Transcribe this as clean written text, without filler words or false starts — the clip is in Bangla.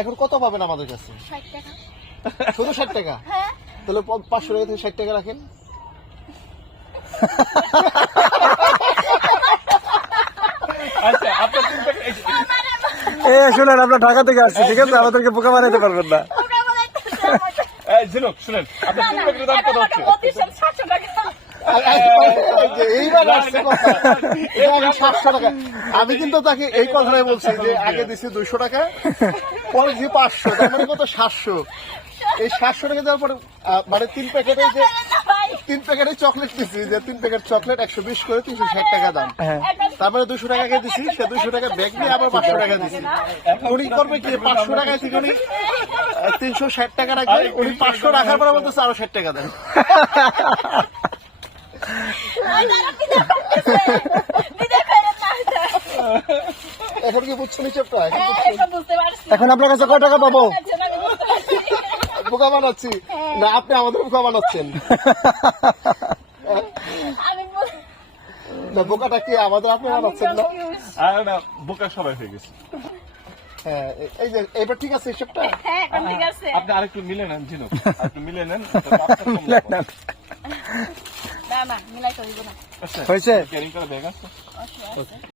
এখন কত পাবেন আমাদের কাছে? 60 টাকা। শুধু 60 টাকা? হ্যাঁ। তাহলে 500 টাকা থেকে 60 টাকা রাখেন। আচ্ছা আপনার 3 প্যাকেট শুনেন আমরা ঢাকা থেকে আসছি, ঠিক আছে, আমাদেরকে বোকা বানাইতে পারবেন না। ওটা বলাইতেছে আমাকে। এই ঝিনুক শুনেন আপনার 3 প্যাকেটের দাম কত হচ্ছে? 700 টাকা। এইবার আসছে কথা। এটা আগে 700 টাকা। আমি কিন্তু তাকে এই কথাটাই বলছি যে আগে দিছি 200 টাকা, পরে দিছি 500, তার মানে কত 700। এই 700 টাকা দেওয়ার পরে মানে 3 প্যাকেটে যে ভাই 3 প্যাকেটে চকলেট দিছি, যে 3 প্যাকেট চকলেট 120 করে 360 টাকা দাম। তারপরে 200 টাকা দিছি, সে 200 টাকা ব্যাগ নিয়ে আবার 500 টাকা দিছি। উনি করবে কি 500 টাকা থেকে উনি 360 টাকা রাখবে, উনি 500 রাখার পরে বলতেছে আরো 60 টাকা দেন। এখন কি বুঝছো নিচেরটা? এখন আপনার কাছে কয় টাকা পাবো? বোকা বানাচ্ছি না, আপনি আমাদের বোকা বানাচ্ছেন না? বোকাটা কি আমাদের, আপনি বানাচ্ছেন না? আর না বোকা সবাই হয়ে গেছে। হ্যাঁ, এই যে এবার ঠিক আছে হিসাবটা। আপনি আরেকটু মিলে নেন ঝিনুক, আরেকটু মিলে নেন। না না মিলাই করিব না। আচ্ছা হয়েছে? ক্যারিং করা ব্যাগ আছে?